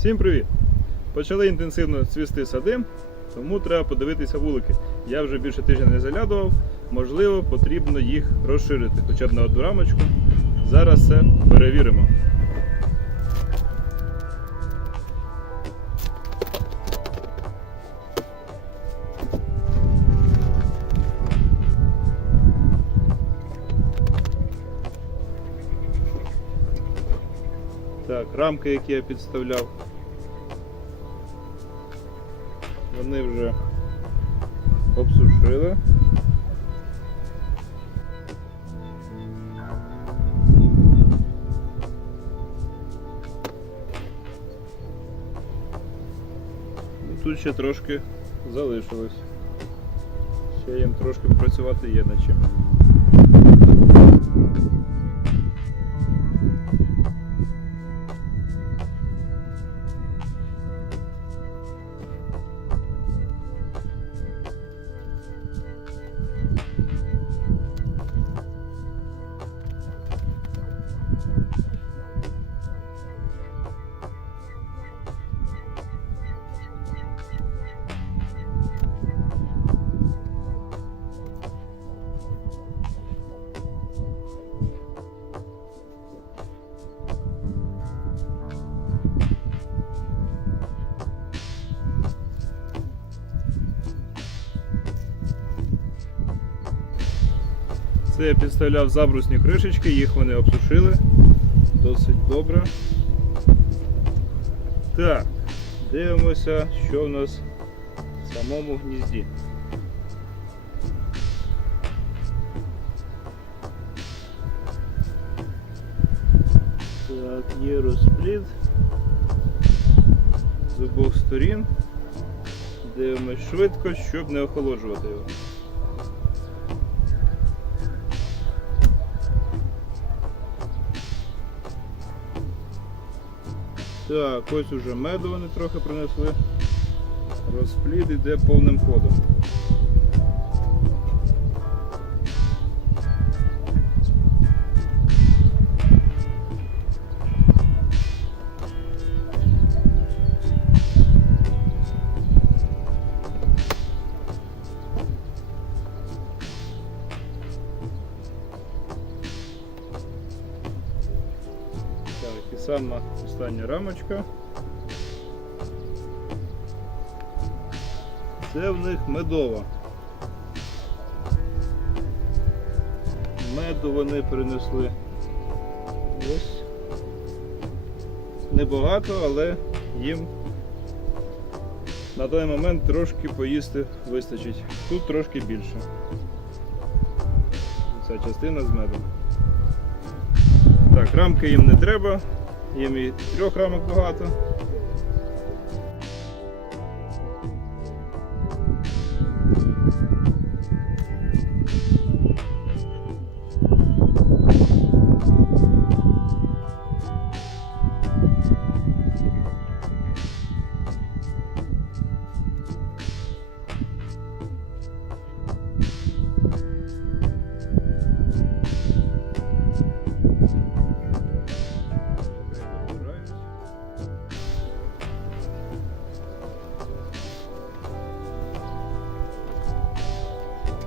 Всім привіт! Почали інтенсивно цвісти сади, тому треба подивитися вулики. Я вже більше тижня не заглядував, можливо, потрібно їх розширити хоча б на одну рамочку. Зараз це перевіримо. Так, рамки, які я підставляв, вони вже обсушили. Тут ще трошки залишилось. Ще їм трошки працювати є над чим. Це я підставляв забрусні кришечки, їх вони обсушили досить добре. Так, дивимося, що в нас в самому гнізді. Так, є розплід з обох сторін. Дивимось швидко, щоб не охолоджувати його. Так, ось уже меду вони трохи принесли. Розплід іде повним ходом. Сама остання рамочка. Це в них медова. Меду вони принесли ось. Небагато, але їм на даний момент трошки поїсти вистачить. Тут трошки більше. Ця частина з медом. Так, рамки їм не треба, їм і трьох рамок багато.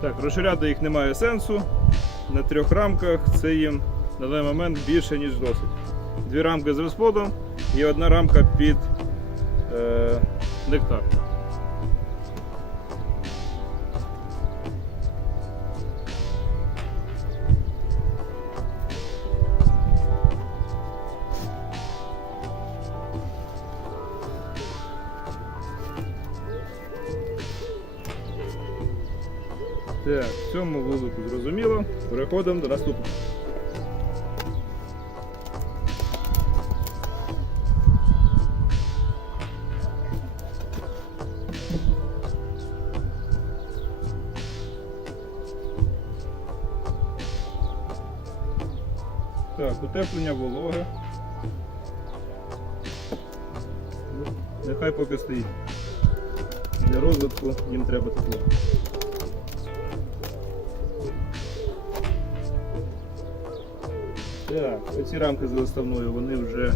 Так, розширяти їх немає сенсу. На трьох рамках це їм на даний момент більше, ніж досить. Дві рамки з розплодом і одна рамка під е, нектар. Так, в цьому вулику зрозуміло. Переходимо до наступного. Так, утеплення вологи. Ну, Нехай поки стоїть. Для розвитку їм треба тепло. Так, оці рамки з заставною, вони вже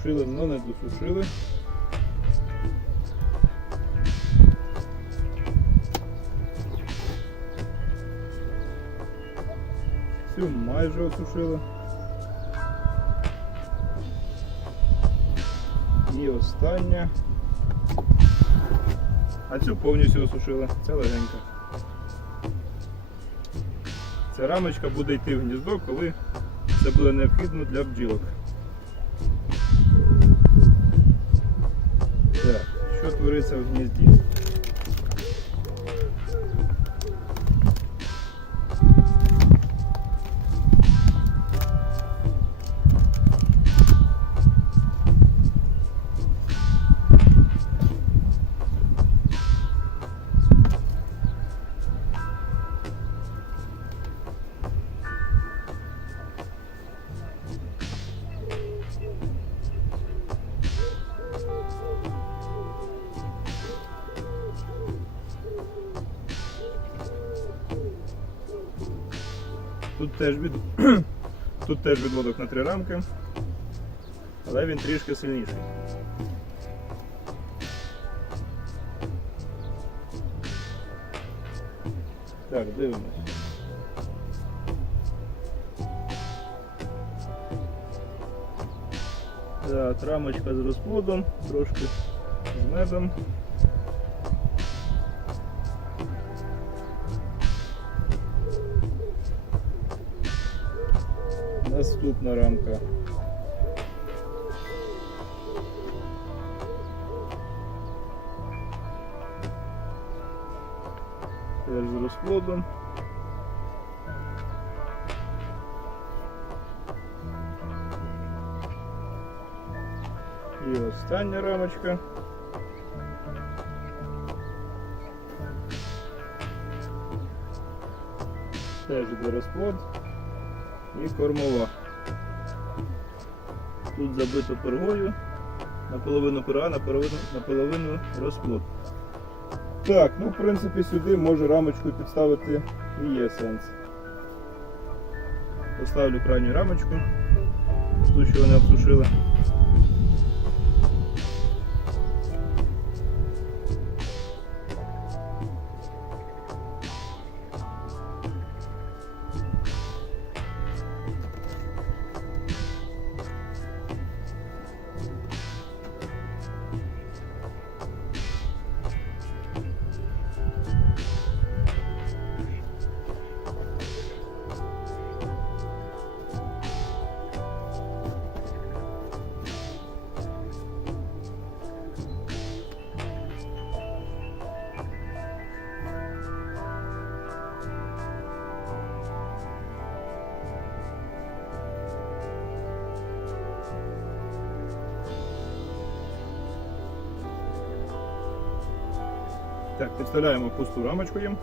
Підсушили, але не досушили. Цю майже осушили. І остання. А цю повністю осушили. Це легенька. Ця рамочка буде йти в гніздо, коли це буде необхідно для бджілок. Так, що твориться в гнізді? Тут теж від... Тут теж відводок на три рамки, але він трішки сильніший. Так, дивимось. Так, рамочка з розплодом, трошки з медом. Наступна рамка. Теж з розплодом. І остання рамочка. Теж іде розплод і кормова. Тут забито пергою, наполовину пера, наполовину, наполовину розплод. Так, ну в принципі сюди можу рамочку підставити і є сенс. Поставлю крайню рамочку, ту, що вони обсушили. Так, підставляємо пусту рамочку їм.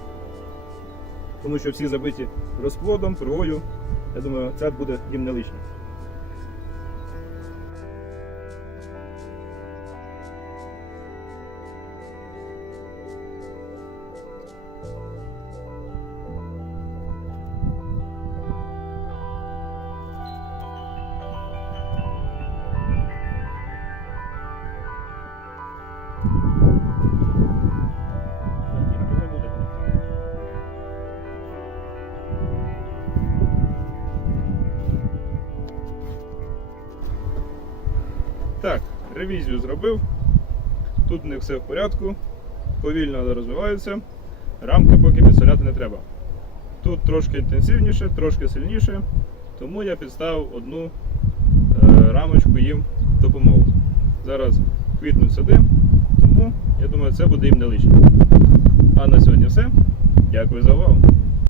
Тому що всі забиті розплодом, пергою. Я думаю, це буде їм не лишнє. Ревізію зробив. Тут в них все в порядку. Повільно але розвиваються. Рамки поки підставляти не треба. Тут трошки інтенсивніше, трошки сильніше, тому я підставив одну е, рамочку їм в допомогу. Зараз квітнуть сади, тому я думаю, це буде їм не лишнє. А на сьогодні все. Дякую за увагу.